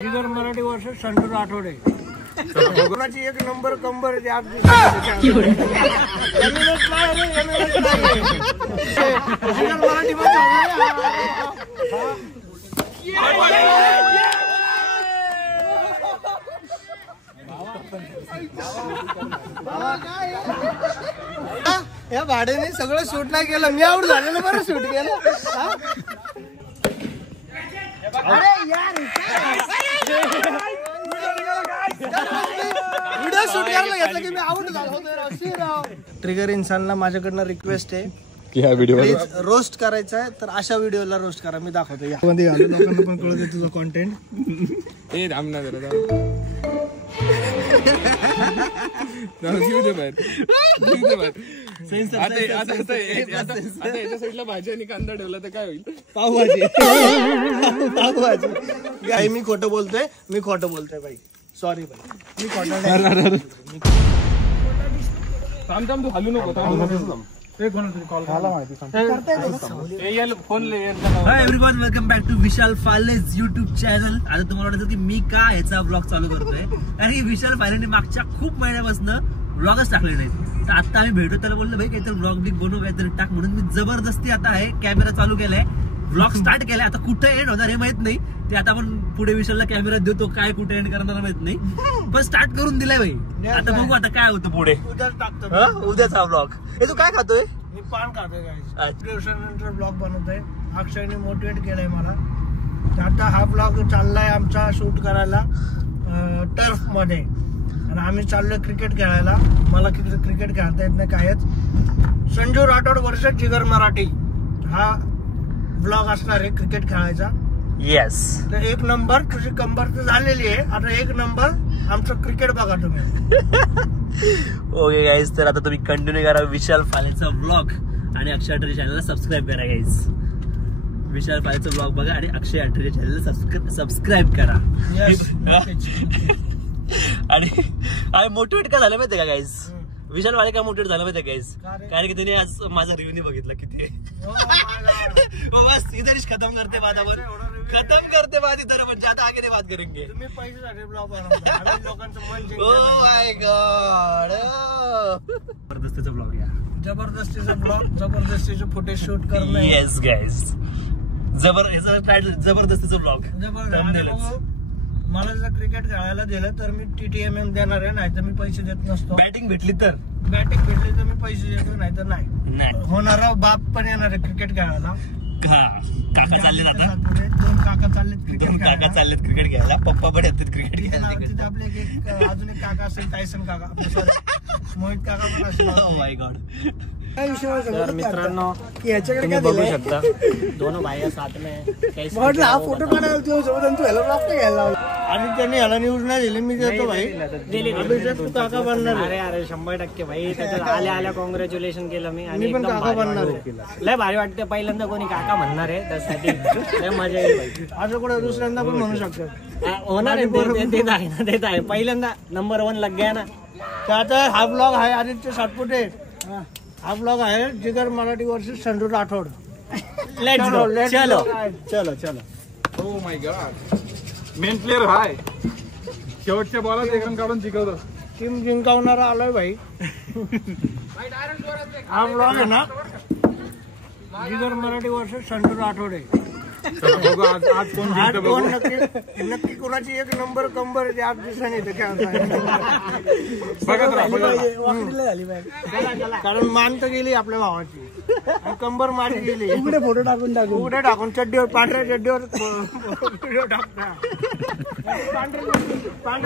जिगर Marathi versus Sanju राठोडे कोणाची एक number कंबर मराठी या भाड्याने सगळं शूट नाही केलं, मी आउट झालेलं बरं शूट केलं. अरे यार व्हिडिओ शूट करायला घेतलं की मी आउट झालो होतो. ट्रिगर इन्सानला माझ्याकडनं रिक्वेस्ट आहे की ह्या व्हिडिओ रोस्ट करायचा आहे तर अशा व्हिडिओला रोस्ट करा. मी दाखवतो यामध्ये लोकांना पण कळत आहे तुझं कॉन्टेंट. ए थांब ना जरा याच्या साईडला भाजी आणि कांदा ठेवला तर काय होईल? पावभाजी. पावभाजी. मी खोटं बोलतोय, मी खोटं बोलतोय भाई. सॉरी भाई, मी खोटं. थांब थांब तू हलू नको. Hi everyone, welcome back to Vishal फालेज युट्यूब चॅनल. आता तुम्हाला वाटतं की मी का ह्याचा ब्लॉग चालू करतोय, आणि विशाल फालेने मागच्या खूप महिन्यापासून ब्लॉगच टाकले नाही. तर आता आम्ही भेटतो, त्याला बोललो भाई काहीतरी ब्लॉग बिग बनवू, काहीतरी टाक. म्हणून मी जबरदस्ती आता आहे कॅमेरा चालू केलाय, ब्लॉग स्टार्ट केलाय. आता कुठे एंड होणार हे माहित नाही, ते आता आपण पुढे विशालला कॅमेरा देतो, काय कुठे एंड करणार माहित नाही, पण स्टार्ट करून दिलाय भाई. आता बघू आता काय होतं पुढे. उद्याच टाकतो उद्याचा ब्लॉग. हे तू काय खातोय? मी पान खातोय नंतर ब्लॉग बनवतोय. अक्षयने मोटिवेट केलंय मला. तर आता हा ब्लॉग चाललाय आमचा शूट करायला टर्फ मध्ये, आणि आम्ही चाललोय क्रिकेट खेळायला. मला क्रिकेट खेळता येत नाही कायच. संजू राठोड वर्सेस जिगर मराठी हा ब्लॉग असणार आहे क्रिकेट खेळायचा. येस. तर एक नंबर तुझी कंबर तर झालेली आहे, आता एक नंबर आमचं क्रिकेट बघा तुम्ही. ओके गाईज, तर आता तुम्ही कंटिन्यू करा विशाल फालेचा ब्लॉग आणि अक्षय अठरे चॅनलला सबस्क्राईब करा गाईज. विशाल फालेचा ब्लॉग बघा आणि अक्षय अठरे चॅनलला सबस्क्राईब करा. आणि मोटिवेट का झालं माहितीये का गाईज? विशाल फाले का मोटिवेट झाला माहितीये गाईज? कारण की त्याने आज माझा रिव्ह्यू नाही बघितला किती. बस इधर खत्म करते बात, आपण खत्म करते बात इधर, पण ज्यादा आगे नहीं बात करेंगे. तुम्ही पैसे ब्लॉग बनवता, लोकांचं मन. ओह माय गॉड, जबरदस्तीचा ब्लॉग या. जबरदस्तीचा ब्लॉग, जबरदस्तीचं फुटेज शूट करणं. येस गाईज, जबरदस्तीचा ब्लॉग. मला जर क्रिकेट खेळायला दिलं तर मी TTMM देणार आहे, नाही तर मी पैसे देत नसतो. बॅटिंग भेटली तर मी पैसे देतो, नाही तर नाही. होणारा बाप पण येणार आहे क्रिकेट खेळायला. काका चालले आता, 2 काका चाललेत क्रिकेट खेळायला. पप्पा पण येतात क्रिकेट खेळायला. आपले अजून एक काका असेल, टायसन काका, सॉरी मोहित काका पण असेल. ओह माय गॉड. तर मित्रांनो, तुम्ही बघू शकता दोनों भाई साथ में हा फोटो काढायला तू ह्याला ब्लॉग घ्यायला लावला, आणि त्यांनी ह्याला न्यूज नाही दिली. मी देतो भाई, तू काका बनणार. अरे 100% भाई. त्याच्यात आल्या कॉंग्रॅच्युलेशन केलं मी पण काका बनणार आहे. लय भारी वाटतं. पहिल्यांदा कोणी काका म्हणणार आहे, त्यासाठी लय मजा येईल भाई. असं कुठे दुसऱ्यांदा पण म्हणू शकतात. होणार आहे, तेच आहे ना, तेच आहे. पहिल्यांदा नंबर 1 लग गया ना. तर आता हा ब्लॉग आहे आदित्य सातपुते. हा ब्लॉग आहे जिगर मराठी वर्सेस संजू राठोड. चलो. Oh my God, main player हाय. शेवटच्या बॉलात एक रन काढून जिंकवतो. टीम जिंकवणारा आलोय भाई. हा ब्लॉग आहे ना जिगर मराठी वर्सेस संजू राठोडे. बघू आज कोण जिंकतं बघू. नक्की कोणाची एक नंबर कंबर आज दिवसांनी येते काय. बघत राहा. कारण मान तर गेली आपल्या भावाची, आणि कंबर माझी गेली. उघडे फोटो टाकून चड्डीवर, पांढऱ्या चड्डीवर व्हिडिओ टाकता. पांढऱ्या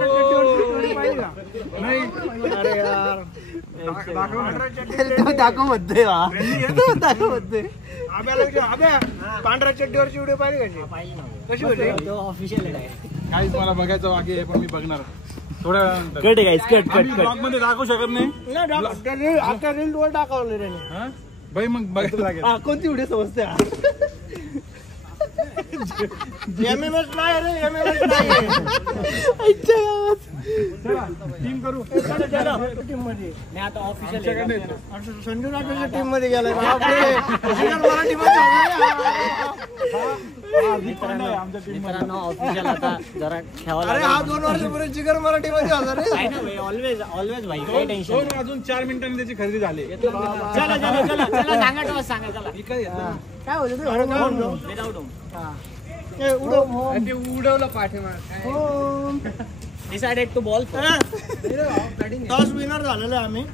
चड्डीवर पाहिजे का? नाही. अरे यार दाखवते आब्या, पांढऱ्या चड्डीवरची व्हिडिओ पाहिजे कशी होते? ऑफिशियल आहे काहीच मला बघायचं बाकी आहे, पण मी बघणार थोड्या वेळानंतर. कट गाईज, कट ब्लॉग मध्ये दाखवू शकत नाही. आता रील वर दाखवले त्याने भाई, मग बघायला लागेल. कोणती व्हिडिओ समजते? MMS नाही रे, MMS नाही. टीम करू टीम मध्ये. मी आता ऑफिशियल संजू राठोडच्या टीम मध्ये गेलाय. मराठी मध्ये मित्रांनो ऑफिशियल आता जरा ठेवा अरे हा 2 वर्षापूर्वी जिगर मराठी मध्ये होता रे. ऑलवेज ऑलवेज भाई काही टेन्शन 2 वाजून 4 मिनिटांनी त्याची खरेदी झाली. चला चला चला चला सांगा टॉस सांगा चला काय होतं ते? विदाउट ए, उडव. ते उडवलं पाठीमाग. Decided to bowl toss winner झालेलो आहे आम्ही.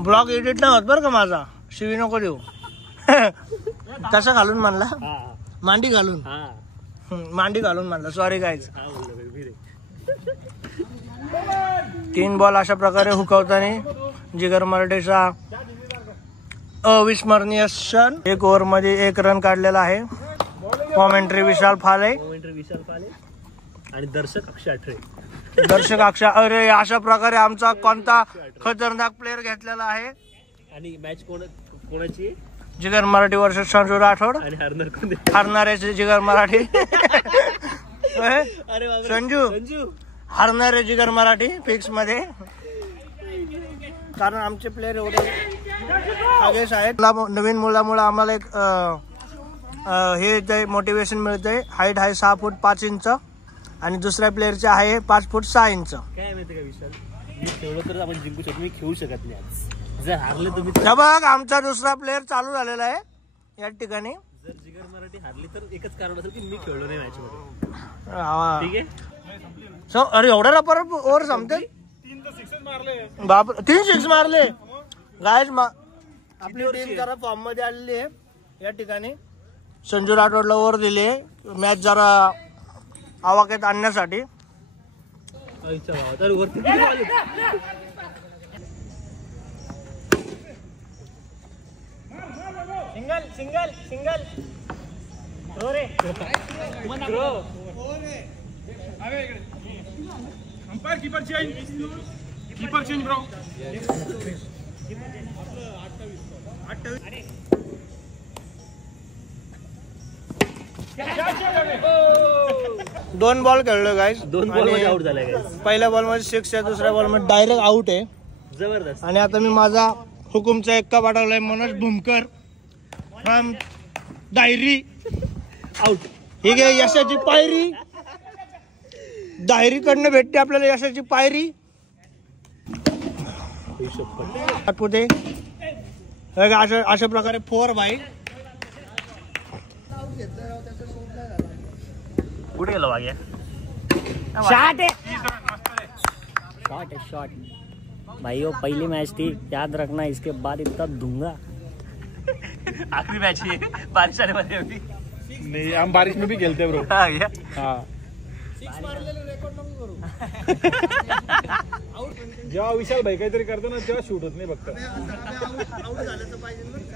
ब्लॉग एडिट नाही होत बरं का माझा. शिवी नको देऊ. कसं घालून म्हणला? मांडी घालून. मांडी घालून म्हणला. Sorry guys. 3 बॉल अशा प्रकारे हुकवताना जिगर मराठीचा अविस्मरणीय क्षण. 1 ओव्हर मध्ये 1 रन काढलेला आहे. कॉमेंट्री विशाल फाले आणि दर्शक अक्षय अठरे. दर्शक अक्षय. अरे अशा प्रकारे आमचा कोणता खतरनाक प्लेअर घेतलेला आहे. आणि मॅच कोणाची? जिगर मराठी वर्सेस संजू राठोड. आणि हरणार कोण? हरणारे जिगर मराठी. अरे संजू हरणारे जिगर मराठी फिक्स मध्ये. कारण आमचे प्लेअर एवढे आगेश आहेत. नवीन मुलामुळे आम्हाला एक हे मोटिवेशन मिळतंय. हाईट आहे 6 फूट 5 इंच आणि दुसऱ्या प्लेअरचे आहे 5 फूट 6 इंच. काय माहिती का विशाल, मी खेळलो तर आपण जिंकू शकतो, मी खेळू शकत नाही आज. जर हारले तुम्ही बघ आमचा दुसरा प्लेअर चालू झालेला आहे या ठिकाणी. जर जिगर मराठी हारली तर एकच कारण असेल की मी खेळलो नाही मॅच मध्ये. ठीक आहे. अरे एवढ्याला परत ओव्हर संपते. 3 तर 6 मारले. बाप 3 6 मारले गायज. आपली टीम जरा फॉर्म मध्ये आलेली आहे या ठिकाणी. संजू राठोडला ओव्हर दिले मॅच जरा आवाक्यात आणण्यासाठी. सिंगल सिंगल सिंगल थ्रो रे. Umpire keeper change bro. 2 ball खेळलो गाईज. 2 बॉल मध्ये आउट झालाय गाईज. पहिल्या बॉल मध्ये 6 आहे, दुसऱ्या बॉल मध्ये डायरेक्ट आउट आहे. जबरदस्त. आणि आता मी माझा हुकुमचा एक्का पाठवलाय. Manoj Bhumkar from diary out. ही घे यशाची पायरी. डायरी कडनं भेटते आपल्याला यशाची पायरी. आठवते अशा प्रकारे 4 बाय. कुठे गेलो वाग्या? शॉट है शॉट है शॉट. भाई वो पहली मैच थी, याद रखना. इसके बाद इतना दूंगा. आखिरी मैच है, बारिश आने वाली होगी. नहीं हम बारिश में भी खेलते ब्रो. हाँ जेव्हा विशाल भाई काहीतरी करतो ना तेव्हा शूट होत नाही फक्त.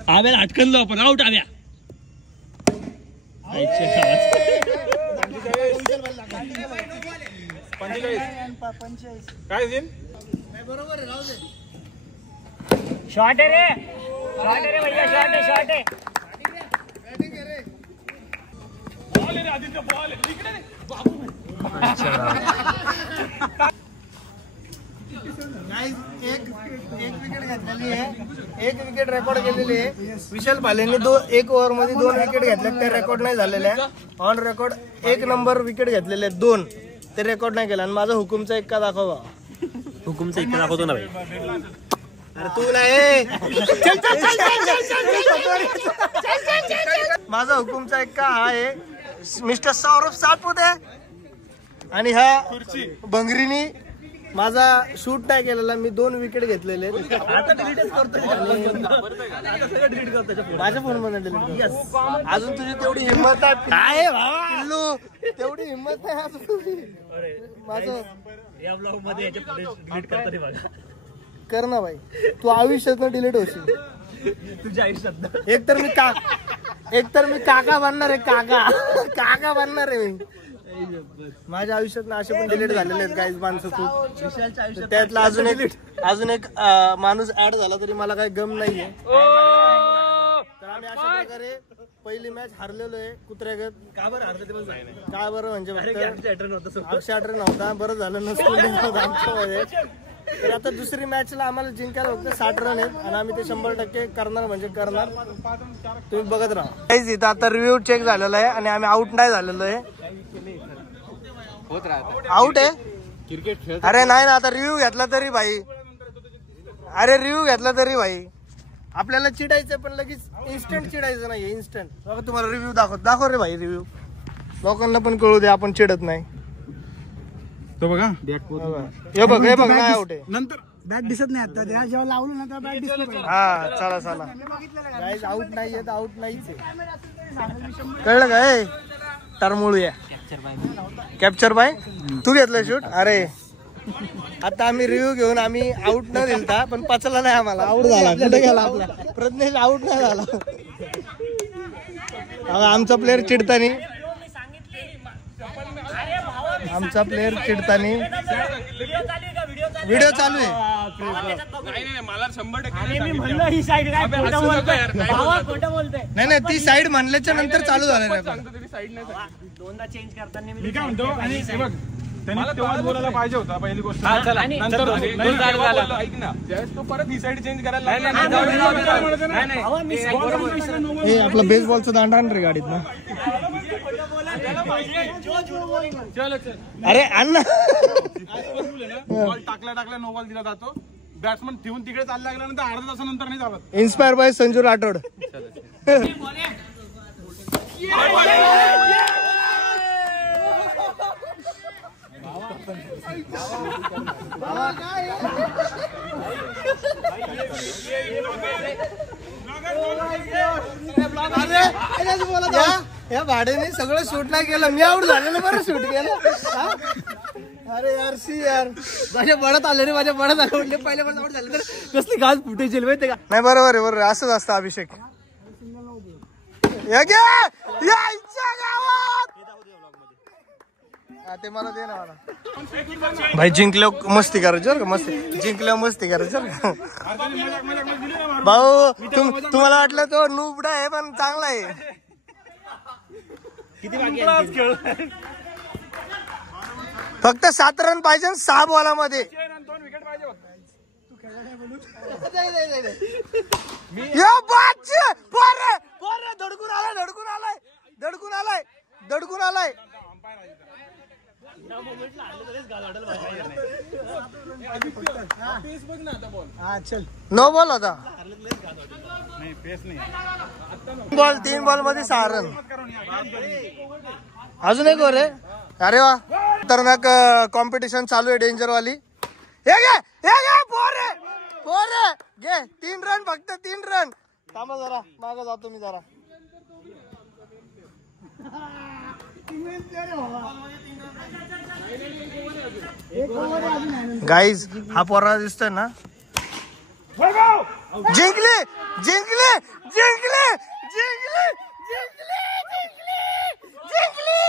आव्याला हटकन आपण आउट. आव्या काय दिन शॉट है रे. शॉट है रे भैया. शॉट है शॉट है. बॉल आहे आदित्य. बॉल आहे इकडे रे. एक विकेट घेतलेली आहे. 1 विकेट रेकॉर्ड केलेली आहे. विशाल भालेंनी 1 ओव्हर मध्ये 2 विकेट घेतले. ते रेकॉर्ड नाही झालेले आहे. ऑन रेकॉर्ड 1 नंबर विकेट घेतलेले 2 ते रेकॉर्ड नाही केला. आणि माझा हुकुमचा एक्का दाखवा. हुकुमचा इकडे दाखवतो ना भाई. अरे तू नाही. माझा हुकुमचा एक्का हा आहे मिस्टर सौरभ सातपुते. आणि ह्या भंगरीनी माझा शूट नाही केलेला. मी 2 विकेट घेतलेले. माझ्या फोन मध्ये डिलीट. अजून तुझी तेवढी हिंमत आहे काय भावा? तेवढी हिंमत नाही अजून तुझी. माझं या ब्लॉग मध्ये डिलीट करता नाही बघा. कर ना भाई. तू आयुष्यात डिलीट होशील. तुझ्या आयुष्यात एकतर मी काका बनणार आहे. काका बनणार आहे मी. माझ्या आयुष्यात असे पण डिलीट झालेले आहेत काही माणसं खूप. त्यातला अजून एक माणूस ऍड झाला तरी मला काही गम नाहीये. तर आम्ही अशा प्रकारे पहिली मॅच हारलेलो आहे कुत्र्यागत. का बरं हरलं ते पण सांग. काय बरं म्हणजे अक्षय अठरे नव्हतं. अक्षय अठरे नव्हता. बरं झालं नसतं आमच्यामध्ये. तर आता दुसरी मॅचला आम्हाला जिंकायला फक्त 60 रन आहेत आणि आम्ही ते 100% करणार म्हणजे करणार. तुम्ही बघत राहा. इथं आता रिव्ह्यू चेक झालेला आहे आणि आम्ही आउट नाही झालेलो आहे. आउट आहे क्रिकेट खेळ. अरे नाही ना, आता रिव्ह्यू घेतला तरी भाई, अरे रिव्ह्यू घेतला तरी भाई आपल्याला चिडायचं पण लगेच इन्स्टंट चिडायचं नाही. इन्स्टंट बघा तुम्हाला रिव्ह्यू दाखव रे भाई. रिव्ह्यू लोकांना पण कळू दे आपण चिडत नाही. तो बघा हे बघ नाही आउट आहे. नंतर बॅट दिसत नाही आता जेव्हा लावलं ना तेव्हा बॅट दिसत. हा चला गाईज आउट नाहीये तर आउट नाहीच आहे. कळलं काय टरमुळूया कॅप्चर बाय तू घेतलं शूट. अरे आता आम्ही रिव्ह्यू घेऊन आम्ही आउट न दिलता पण पचला नाही आम्हाला. आउट झाला कुठे गेला आपला प्रज्ञेश. आउट नाही झाला. आमचा प्लेअर चिडतानी व्हिडिओ चालू आहे. मला 100% नाही ती साईड म्हणल्याच्या नंतर चालू झालं नाही. दोनदा चेंज करताना मी काय म्हणतो आणि हे बघ त्यांनी तेव्हाच बोलायला पाहिजे होता पहिली गोष्ट. नंतर ऐक ना ज्यावेळेस तो परत ही साईड चेंज करायला आपला बेसबॉलचा दांडा आण रे गाडीत ना. अरे अण्णा बॉल टाकल्या नो बॉल दिला जातो. बॅट्समन ठेवून तिकडे चालला लागल्यानंतर अर्धा तासानंतर नाही चालत. Inspire by Sanju Rathod. या भाड्याने सगळं शूट नाही केलं. मी आउट झालेलं बरं शूट केलं. अरे यार सी यार माझ्या बळत आले रे. माझ्या बळत आलं म्हणजे पहिल्या पण आउट झालं तर कसली घास फुटेल माहिती का. नाही बरोबर असंच असतं अभिषेक. ते मला दे ना मला. भाई जिंकल्यावर मस्ती करायची बरं का. मस्ती जिंकल्यावर मस्ती करायची बरं का. भाऊ तुम्हाला वाटलं तो नुबडा आहे पण चांगला आहे. फक्त 7 रन पाहिजे 6 बॉलामध्ये. धडकून आलाय. नो बॉल होता. बॉल 3 बॉल मध्ये 6 रन. अजून एक रे. अरे वा खतरनाक कॉम्पिटिशन चालू आहे डेंजर वाली. घे 3 रन फक्त 3 रन. थांबा जरा मागे जातो मी जरा. गाईज हा पोरा दिसतोय ना. जिंकले जिंकले जिंकले जिंकले जिंकले जिंकले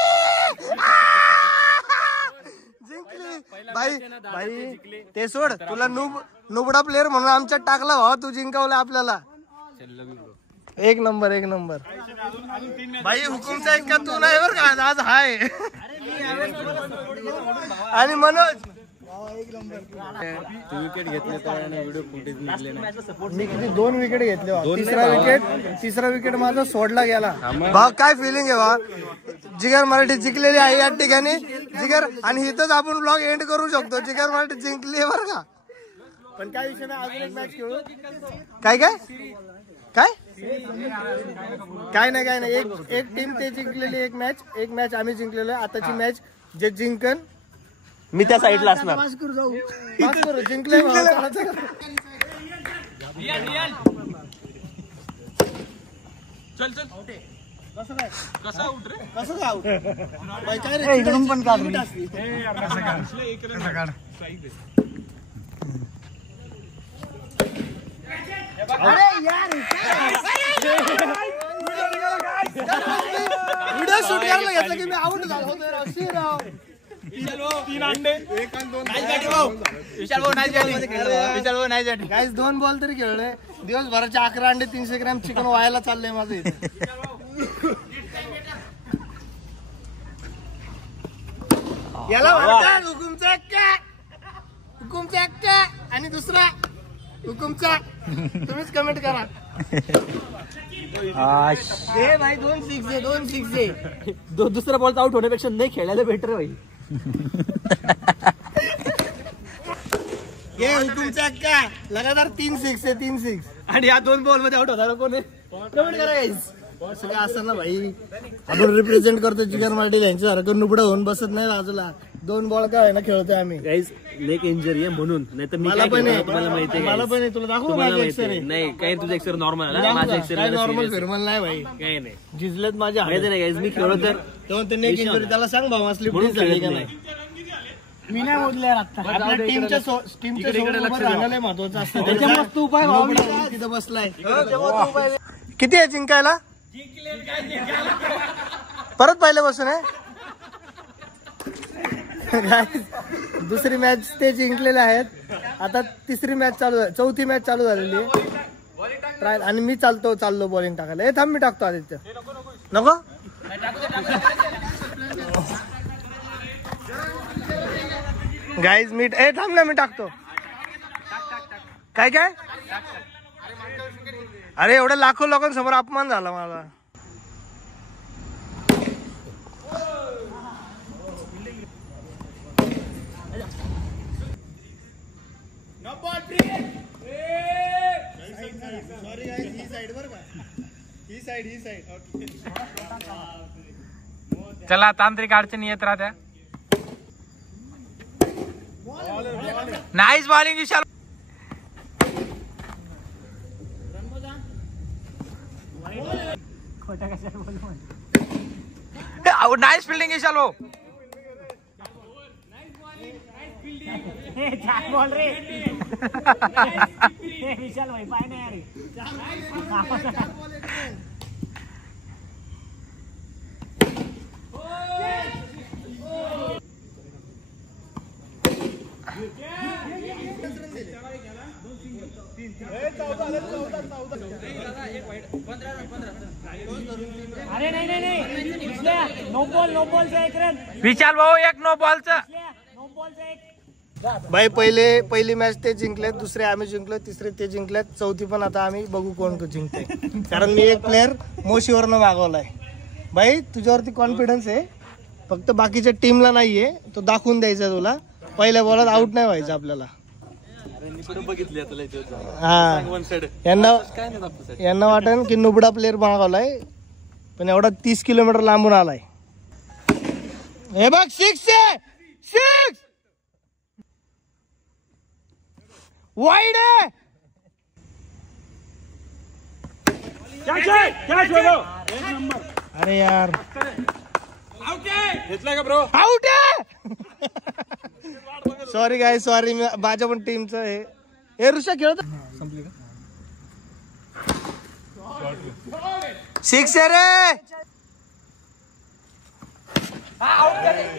जिंकले भाई ते सोड. तुला नुबडा प्लेअर म्हणून आमच्यात टाकला भावा. तू जिंकवलं आपल्याला. 1 नंबर 1 नंबर. भाई हुकुमचा एक का तू नाही बरं का आज हाय. आणि मनोज विकेट घेतले तर व्हिडिओ फुटेज निघले नाही. मी किती 2 विकेट घेतले. तिसरा विकेट माझा सोडला गेला. भाऊ काय फिलिंग आहे बा. जिगर मराठी जिंकलेली आहे या ठिकाणी. जिगर आणि इथंच आपण ब्लॉग एंड करू शकतो. जिगर मराठी जिंकली बरं का. पण काय विषय नाही. अजून एक मॅच खेळू. काय काय काय नाही. एक टीम ते जिंकलेली. एक मॅच आम्ही जिंकलेलो आहे. आताची मॅच जे जिंकन मी त्या साईडला असणार. जिंकले. चल कसा आउट रे. कसं आउट काय रे. इकडून पण काढ. व्हिडिओ शूट करायला घेतला की मी आउट झालो होतो. 3 अंडे 1 आणि 2. गाईस 2 बॉल तरी खेळले. दिवसभराचे 11 अंडे 300 ग्रॅम चिकन व्हायला चाललंय माझं इथे. याला हुकुमचा हुकुमचा अक्का आणि दुसरा हुकुमचा. तुम्हीच कमेंट करा. भाई 2 6 आहे 2 6 आहे. दुसरा बॉल आउट होण्यापेक्षा नाही खेळायला बेटर भाई. हे हुकुमचा अक्का लगातार 3 6 आहे 3 6. आणि या 2 बॉल मध्ये आउट होता कोण आहे? कमेंट करा गाईज. असं काय असं ना भाई, आपण रिप्रेझेंट करतो जिगर मार्टिन यांच्यासारखं नुबडं होऊन बसत नाही बाजूला. 2 बॉल काय ना खेळतोय आम्ही. गाईज लेग इंजरी आहे म्हणून, नाही तर मला पण आहे. तुम्हाला माहिती मला पण आहे. तुला दाखवू माझं एक्सरे. नाही काही तुझं एक्सर नॉर्मल आहे, माझं एक्सर नॉर्मल फिरमल नाही भाई. काही नाही. झिजलेत माझ्या माहिती नाही गाईज, मी खेळलो तर तेव्हा त्यांनी एक इंजरी. त्याला सांग भाऊ स्लिप झाली का नाही. मी नाही बोलले आता. आपल्या टीमच्या सोबत राहणं महत्वाचं असतं. त्याच्यामुळे उपाय तिथं बसलाय. किती आहे जिंकायला? परत पहिले बसून आहे. दुसरी मॅच ते जिंकलेले आहेत. आता तिसरी मॅच चालू, चौथी मॅच चालू झालेली आहे. आणि मी चाललो बॉलिंग टाकायला. हे थांब मी टाकतो आदित्य. नको गाईज मी थांब ना मी टाकतो. काय काय अरे एवढ्या लाखो लोकांसमोर अपमान झाला मला. चला तांत्रिक अडचणी येत राहत्या. नाईस बॉलिंग विशाल. नाईस फिल्डिंग विशाल. हो बॉल रे. विशाल भाई पाय नाही अरे. अरे नाही नो बॉलचा एक रन. विशाल भाऊ एक नो बॉलचा. नो बॉलचा एक. भाई पहिली मॅच ते जिंकलेत, दुसरे आम्ही जिंकलो, तिसरे ते जिंकलेत, चौथी पण आता आम्ही बघू कोण जिंकते. कारण मी एक प्लेअर मोशीवरनं मागवलाय. भाई तुझ्यावरती कॉन्फिडन्स आहे, फक्त बाकीच्या टीमला नाहीये. तो दाखवून द्यायचा तुला. पहिल्या बॉलात आउट नाही व्हायचं आपल्याला. हा यांना वाटेल की नुबडा प्लेअर मागवलाय, पण एवढा 30 किलोमीटर लांबून आलाय. हे बघ 6 वाईड आहे. अरे यार घेतला का ब्रो? आउट आहे. सॉरी गाय सॉरी. माझ्या पण टीमचं हे ऋषा खेळत संपली का? 6 आहे रे.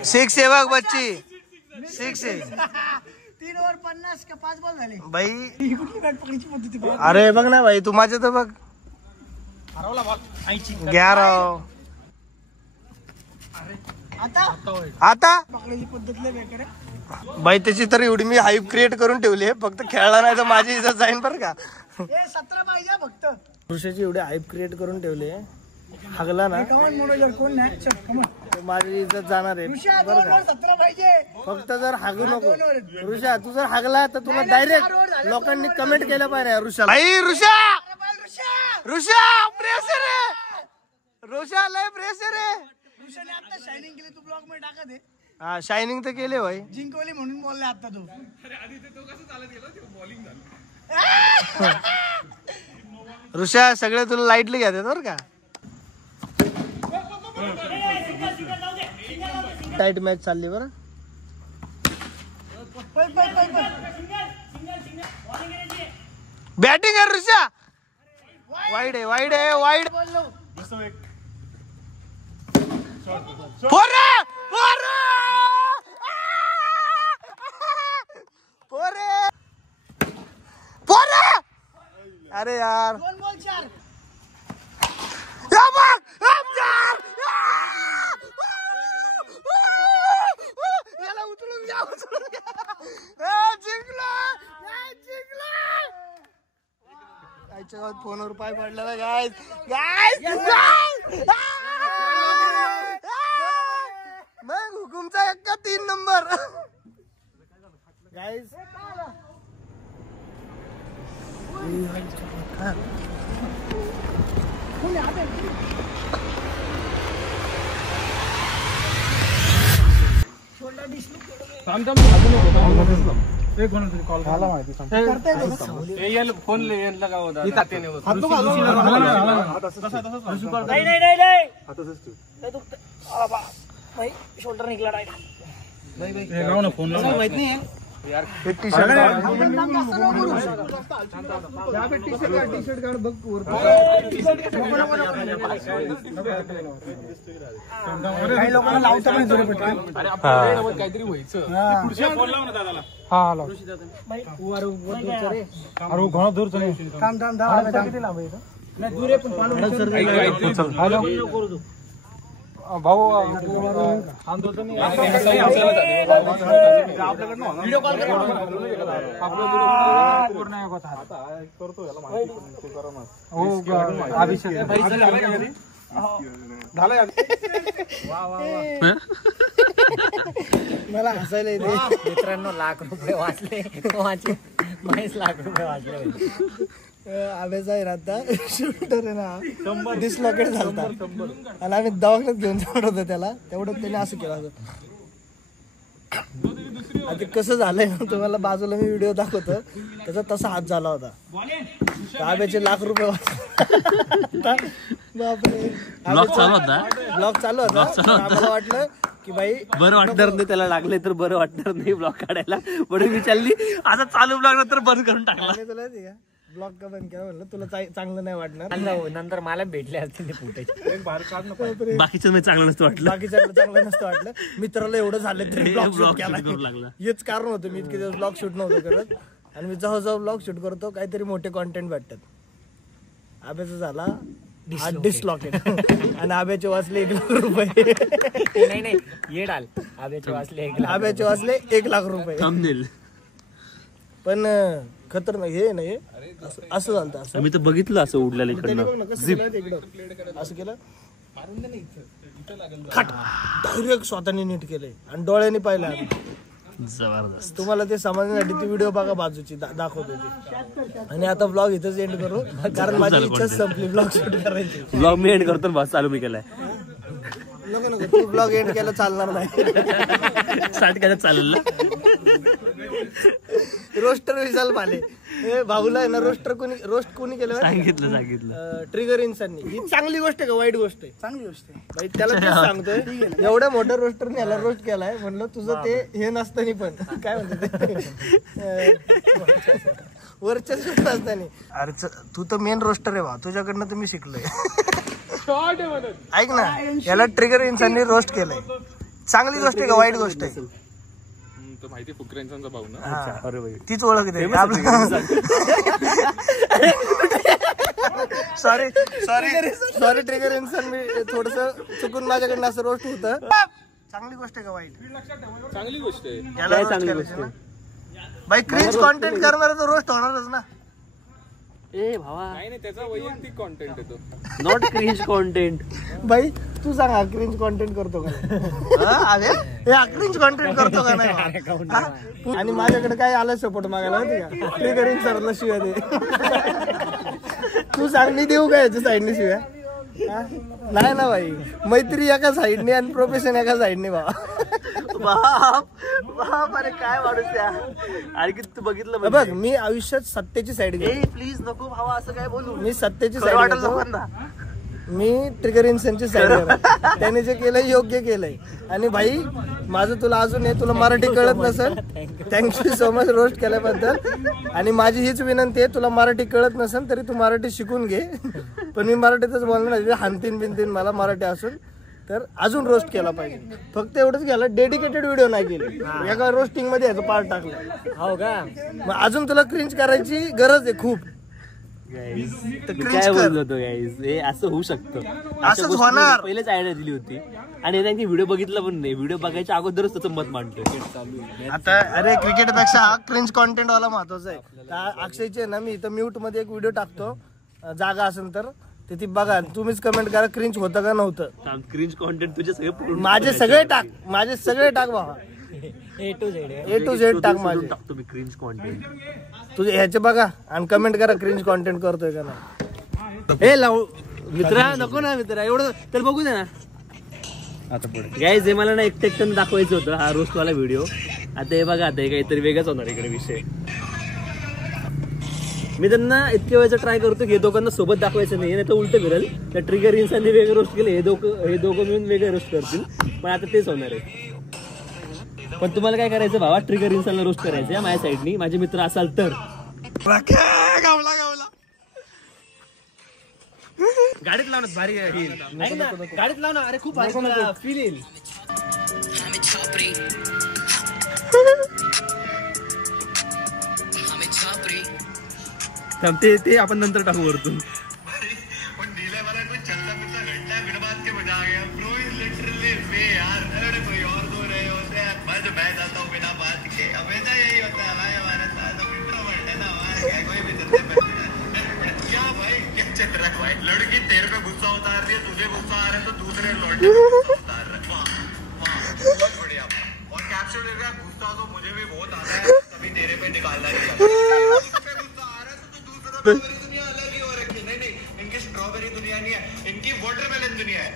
6 आहे बघ बच्ची. 6 आहे. 3 ओव्हर 50 का 5 बॉल झाले भाई. ही कुठली बॅट पकडायची पद्धती. अरे बघ ना भाई, तू माझ्या तर बघ. घ्या राव. आता पकडायची पद्धत लय बेकार आहे. भाई त्याची तर एवढी मी हाईप क्रिएट करून ठेवली आहे. फक्त खेळला नाही तर माझी इज्जत जाईन बरं का. 17 पाहिजे फक्त. ऋषाची एवढी हाईप क्रिएट करून ठेवली आहे. हागला ना कमान मनोजर कोण नाही. चल कमान. तर माझी इज्जत जाणार आहे ऋषा बरं 2 का. ओव्हर 17 पाहिजे. फक्त जर हागू नको ऋषा. तू जर हागला तर तुला डायरेक्ट लोकांनी कमेंट केलं पाहिजे ऋषा. भाई ऋषा ऋषा प्रेशर आहे. ऋषा लय प्रेशर आहे. ऋषाने आता शायनिंग केली. तू ब्लॉग मध्ये टाका दे. हा शायनिंग तर केले भाई. जिंकवली म्हणून बोलले आता तू. ऋषा सगळे तुला लाईटली घेतात बरं का. टाईट मॅच चालली बरं. बॅटिंग आहे ऋषा. वाईड आहे वाईड आहे वाईड. अरे यार 2 बॉल 4. याला उचलून घ्या. आमच्या गावात फोनवर पाय पडला ना गाईज मग हुकुमचा 3 नंबर गाईज. शोल्डर निघला माहित नाही काही लोकांना लावता पण काहीतरी व्हायचं. भाऊ मला हसायला येते. मित्रांनो ₹1,00,000 वाचले. 22 लाख वाचले. आम्हीचा आहे ना आता शूटर आहे ना डिसलॉकेट झालता आणि आम्ही दवाखान्यात घेऊन जाणार होतो त्याला. तेवढं त्याने असं केलं होतं. आता कसं झालंय ना तुम्हाला बाजूला मी व्हिडिओ दाखवतो. त्याचा तसा हात झाला होता. आब्याचे ₹1,00,000 बापरे. ब्लॉग चालू होता. आम्हाला वाटलं की भाई बरं वाटणार नाही त्याला लागले तर बरं वाटणार नाही ब्लॉग काढायला म्हणून विचारली. आता चालू ब्लॉग नंतर बंद करून टाकला. तुला ब्लॉग का बंद केला म्हणलं तुला चांगलं नाही वाटणार. नंतर मला भेटले असतील ते फुटेज. बाकीचं मी चांगलं नसतं वाटलं. बाकीच्या चांगलं नसतं वाटलं. मित्राला एवढं झालं तरी ब्लॉग शूट केला. हेच कारण होतं. मी इतके दिवस ब्लॉग शूट नव्हतं करत आणि मी जवळ ब्लॉग शूट करतो. काहीतरी मोठे कॉन्टेंट भेटतात. आब्याचा झाला डिसलॉकेट आणि आब्याचे वाचले ₹1,00,000. नाही येडाल. आब्याचे वाचले ₹1,00,000. पण खतरनाक हे नाही असं झालं. असं मी तर बघितलं असं उडलेलं इकडनं असं केलं डायरेक्ट स्वतःने नीट केलंय आणि डोळ्यांनी पाहिलं आम्ही. जबरदस्त. तुम्हाला ते समजण्यासाठी ती व्हिडिओ बघा बाजूची दाखवतो ती. आणि आता ब्लॉग इथंच एंड करू कारण माझी इच्छा संपली ब्लॉग शूट करायची. ब्लॉग मी एंड करतो बस चालू मी केलाय. नको तू ब्लॉग एंड केला चालणार नाही. स्टार्ट करायला चालेल. रोस्टर विशाल पाले भाऊला आहे ना रोस्ट कोणी केलं सांगितलं ट्रिगर इन्साननी. ही चांगली गोष्ट आहे का वाईट गोष्ट आहे? चांगली गोष्ट आहे भाई त्याला तेच सांगतोय. एवढ्या मोठ्या रोस्टरने याला रोस्ट केलाय म्हणलं तुझं ते हे नसतानी पण काय म्हणते वरच्या शूट नसतानी. अरे तू तर मेन रोस्टर आहे बा. तुझ्याकडनं तर मी शिकलोय. ऐक ना याला ट्रिगर इन्साननी रोस्ट केलंय. चांगली गोष्ट आहे का वाईट गोष्ट आहे? माहिती फुकऱ्यांचा भाऊ ना. तीच ओळखते. सॉरी ट्रिगर इन्सान. मी थोडस चुकून माझ्याकडनं असं रोस्ट होतं. चांगली गोष्ट आहे का वाईट? चांगली गोष्ट आहे. याला चांगली गोष्ट आहे भाई. क्रिंज कॉन्टेंट करणार तर रोस्ट होणारच ना. ए भावा नाही त्याचा वैयक्तिक कॉन्टेंट येतो. Not cringe content. भाई तू सांग हा क्रिंज कॉन्टेंट करतो का? क्रिंज कॉन्टेंट करतो का नाही? आणि माझ्याकडे काय आलं सपोर्ट मागायला माहिती का? ट्रिगर इन्सानला शिव्या दे. तू सांग मी देऊ का याच्या साईडने शिव्या? नाही ना भाई. मैत्री एका साईडने आणि प्रोफेशन एका साईडने बाप अरे काय माणूस त्या. अरे की तू बघितलं बघ मी आयुष्यात सत्तेची साईड घेतो. प्लीज नको भावा असं काय बोलू. मी सत्तेची साईड घेतो. मी ट्रिगर इन्सानची साईड घेतो. त्याने जे केलंय योग्य केलंय. आणि भाई माझं तुला अजून हे तुला मराठी कळत नसेल थँक्यू सो मच रोस्ट केल्याबद्दल. आणि माझी हीच विनंती आहे तुला मराठी कळत नसेल तरी तू मराठी शिकून घे. पण मी मराठीतच बोलणार नाही. हानतीन बिनतीन मला मराठी असून तर अजून रोस्ट केला पाहिजे. फक्त एवढंच केलं डेडिकेटेड व्हिडिओ नाही केली. एका रोस्टिंग मध्ये याचं पार्ट टाकलं. हो का? मग अजून तुला क्रिंज करायची गरज आहे खूप. काय बोलत होतो गाईज हे असं होऊ शकतं. असंच होणार. पहिलेच आयडिया दिली होती आणि त्यांनी व्हिडिओ बघितला पण नाही. व्हिडिओ बघायच्या अगोदरच त्याचं मत मांडतोय. आता अरे क्रिकेट पेक्षा हा क्रिंज कॉन्टेंट वाला महत्वाचा आहे. अक्षयचे ना मी इथं म्यूट मध्ये एक व्हिडिओ टाकतो जागा असेल तर तिथे बघा. तुम्हीच कमेंट करा क्रिंज होतं का नव्हतं. क्रिंज कॉन्टेंट तुझे सगळे माझे सगळे टाक बाबा. ए टू झेड टाक माझे. टाकतो मी क्रिंज कॉन्टेंट. तुझे ह्याचे बघा आणि कमेंट करा क्रिंज कॉन्टेंट करतोय का नाही. हे लावू मित्रा नको ना मित्रा एवढं तर बघू दे ना. आता पुढे गाईज हे मला ना एकटं दाखवायचं होतं हा रोस्टवाला व्हिडिओ. आता हे बघा आता हे काहीतरी वेगळाच होणार इकडे विषय. मी त्यांना इतक्या वेळेचा ट्राय करतो की हे दोघांना सोबत दाखवायचं नाही तर उलट फिरेल. त्या ट्रिगर इन्सांनी वेगळं रोस्ट केलं हे दोघं मिळून वेगळे रोस्ट करतील. पण आता तेच होणार आहे. पण तुम्हाला काय करायचं भावा ट्रिगर इन्सांना रोस्ट करायचं आहे माझ्या साईडनी. माझे मित्र असाल तर गाडीत लावणार भारी गाडीत लावणार. अरे खूप भारी फील येईल. ते आपण नंतर टाकू वरतून. लड़की तेरे पे गुस्सा उतार रही है, तुझे गुस्सा आ रहा है तो दूसरे लौंडे उतार रहा है. बहुत बढ़िया. और कैप्शन लिख रहा है गुस्सा तो मुझे भी बहुत आ रहा है, कभी तेरे पे निकालना नहीं चाहिए. तुझ पे गुस्सा आ रहा है तो तू दूसरों पे. मेरी दुनिया अलग ही हो रखी है. नहीं इनकी स्ट्रॉबेरी दुनिया नहीं है, इनकी वाटरमेलन दुनिया है.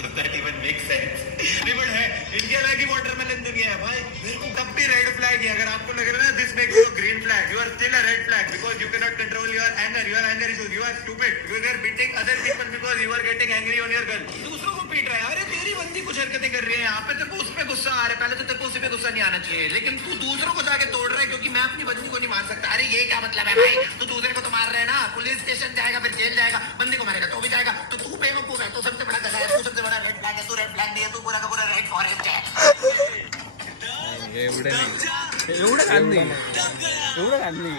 Does that even make sense? But है इनकी अलग ही वाटरमेलन दुनिया है भाई. मेरे को तब भी रेड फ्लैग है. अगर आपको लग रहा है ना this makes you green flag, you are still a red flag because you cannot control your anger issues. You are stupid because you are beating other people because you are getting angry on your girl. दूसरों को पीट रहा है. अरे तेरी बंदी कुछ हरकतें कर रही है यहाँ पे, तेरे को उस पे गुस्सा आ रहा है. पहले तो तेरे को उसी पे गुस्सा नहीं आना चाहिए, लेकिन तू दूसरों को जाके तोड़ रहा है क्योंकि मैं अपनी बंदी को नहीं मार सकता. अरे ये क्या मतलब है भाई? तू दूसरे को तो मार रहे है ना. पुलिस स्टेशन जाएगा फिर जेल जाएगा, बंदी को मारेगा तो भी जाएगा. तो तू बेवकूफ है. तू सबसे बड़ा गधा है, तू सबसे बड़ा रेड फ्लैग है. तू रेड फ्लैग नहीं है, तू पूरा का पूरा रेड फॉरेस्ट है. एवढं घाण नाही.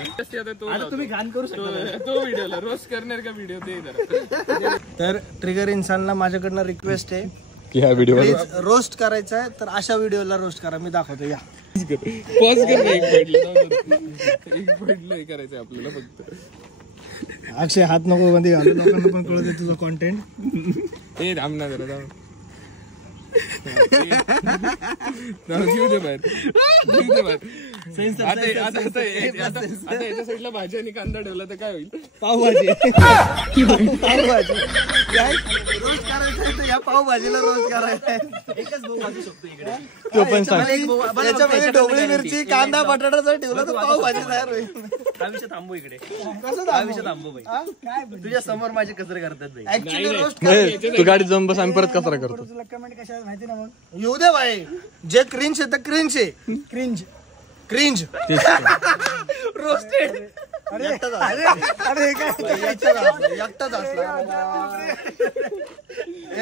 आता तुम्ही घाण करू शकता तो व्हिडिओला रोस्ट करणार का व्हिडिओ ते. तर ट्रिगर इन्सानला माझ्याकडनं रिक्वेस्ट आहे की ह्या व्हिडिओ रोस्ट करायचा आहे तर अशा व्हिडिओला रोस्ट करा. मी दाखवतो या. पॉज कर. एक पॉइंटला करायचं आपल्याला फक्त. अक्षय हात नको मध्ये घालू. लोकांना पण कळत तुझं कॉन्टेंट. हे थांब ना जरा जाऊ. घेऊ दे बाहेर. आता याच्या साईडला भाजी आणि कांदा ठेवला तर काय होईल? पावभाजी. रोस्ट करायचं या पावभाजीला रोस्ट करायचं. एकच भाऊ वाजू शकतो इकडे. तो पण त्याच्यामध्ये ढोबळी मिरची कांदा बटाटा जर ठेवला तर पावभाजी तयार होईल. हा विषय थांबू इकडे. कसं हा विषय थांबू भाई. तुझ्या समोर माझे कचरे करतात भाई. ऍक्च्युली रोस्ट तू गाडीत जाऊन बस आम्ही परत कचरा करतो. तुला कमेंट कशा माहिती ना. मग येऊ दे भाई. जे क्रिंज आहे तर क्रिंज आहे. Cringe roasted. एकटाच असला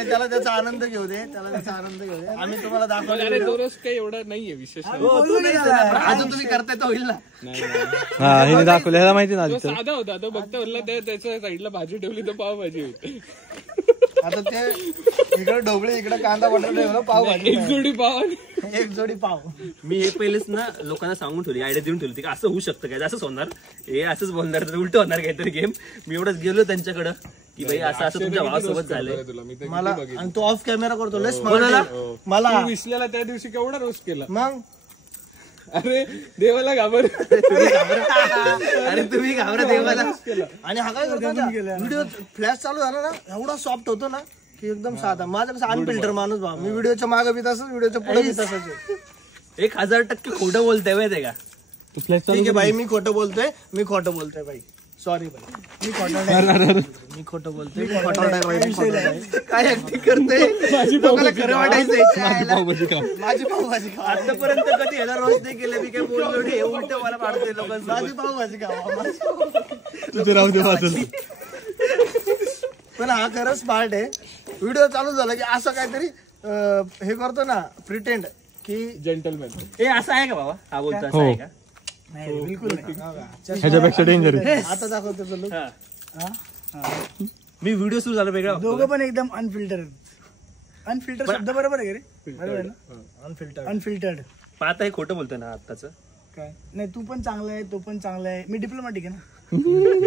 त्याला त्याचा आनंद घेऊ दे. आम्ही तुम्हाला दाखवलं. तो रोज काही एवढा नाहीये विशेष. अजून तुम्ही करताय तो होईल ना. हे दाखवलं माहिती ना. साधा होता तो फक्त बोलला त्याच्या साईडला भाजी ठेवली तर पावभाजी होती. आता ते इकडे ढोबळे इकडे कांदा बटाटा ठेवला पावभाजी. एक जोडी पाव. मी हे पहिलेच ना लोकांना सांगून ठेवली, आयडिया देऊन ठेवली की असं होऊ शकतं काय, असंच होणार, हे असंच बोलणार तर उलट होणार काहीतरी गेम. मी एवढंच गेलो त्यांच्याकडे की भाई असं असं तुमच्या भावासोबत झालंय. मला आणि तो ऑफ कॅमेरा करतो लेस मला विसल्याला त्या दिवशी केवढा रोस्ट केला. मग अरे देवाला घाबर. अरे तुम्ही घाबरा देवाला. आणि हा काय करतो व्हिडिओ फ्लॅश चालू झाला ना एवढा सॉफ्ट होतो ना की एकदम साधा. माझं कसं अनफिल्टर माणूस भाव. मी व्हिडिओच्या मागे बी तसंच व्हिडिओच्या पुढे बी तसंच. 1000% खोटं बोलतोय माहिती का. ठीक आहे भाई मी खोटं बोलतोय भाई. सॉरी भाई मी खोटं बोलतोय. काय ऍक्टिंग करतोय लोकांना खरं वाटायचंय. माझी पावभाजी खा. आतापर्यंत कधी ह्याला रोज नाही केलं. मी काय बोललो नाही. उलट मला पाडतोय लोकांना. माझी पावभाजी खा. तुझं राहू दे वाचून. पण हा खरंच स्मार्ट आहे. व्हिडिओ चालू झाला की असं काहीतरी हे करतो ना प्रिटेंड की जेंटलमॅन. हे असं आहे का बाबा. हा बोलतो असं आहे का. नाही बिलकुल नाही. ह्याच्यापेक्षा डेंजर. आता दाखवतो तुला. मी व्हिडिओ सुरू झाला वेगळा. दोघं पण एकदम अनफिल्टर शब्द बरोबर आहे रे. बरोबर आहे ना. अनफिल्टर्ड. आता हे खोटं बोलतोय ना आत्ताच. काय नाही, तू पण चांगला आहे, तो पण चांगला आहे. मी डिप्लोमॅटिक आहे ना.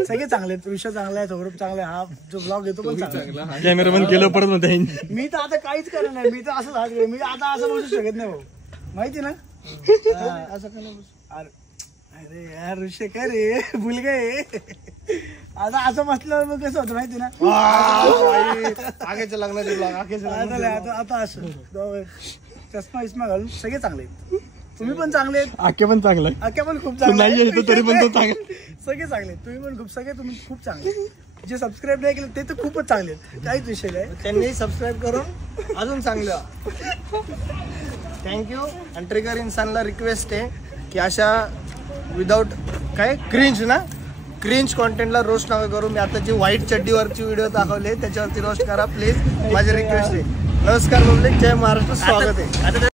सगळे चांगले आहेत. विषय चांगला आहे, सौरभ चांगला आहे, हा जो ब्लॉग येतो पण चांगला आहे. कॅमेरामॅन केलं परत म्हणते मी तर आता काहीच करत नाही. मी तर असं झालं, मी आता असं बसू शकत नाही भाऊ, माहिती ना. असं का नाही बसू. अरे यार विषय काय रे, भूल गए. आता असं बसल्यावर मग कसं होतं माहिती ना. आगेच्या लग्नाचे ब्लॉग आता असं चष्मा इस्मा घालून सगळे चांगले आहेत. तुम्ही पण चांगले आहेत, आखे पण चांगलं आहे. आख्या पण खूप चांगले नाही आहेत. तरी पण तो चांगला. सगळे चांगले आहेत. तुम्ही पण खूप, सगळे तुम्ही खूप चांगले आहेत. जे सबस्क्राईब नाही केले ते तर खूपच चांगले आहेत, काहीच विषय नाही. त्यांनी सबस्क्राईब करून अजून चांगलं. थँक्यू. आणि ट्रिगर इन्सानला रिक्वेस्ट आहे की अशा विदाऊट काय क्रिंज कॉन्टेंटला रोस्ट नका करू. मी आता जी व्हाईट चड्डीवरची व्हिडिओ दाखवले त्याच्यावरती रोस्ट करा प्लीज, माझी रिक्वेस्ट आहे. नमस्कार पब्लिक, जय महाराष्ट्र, स्वागत आहे.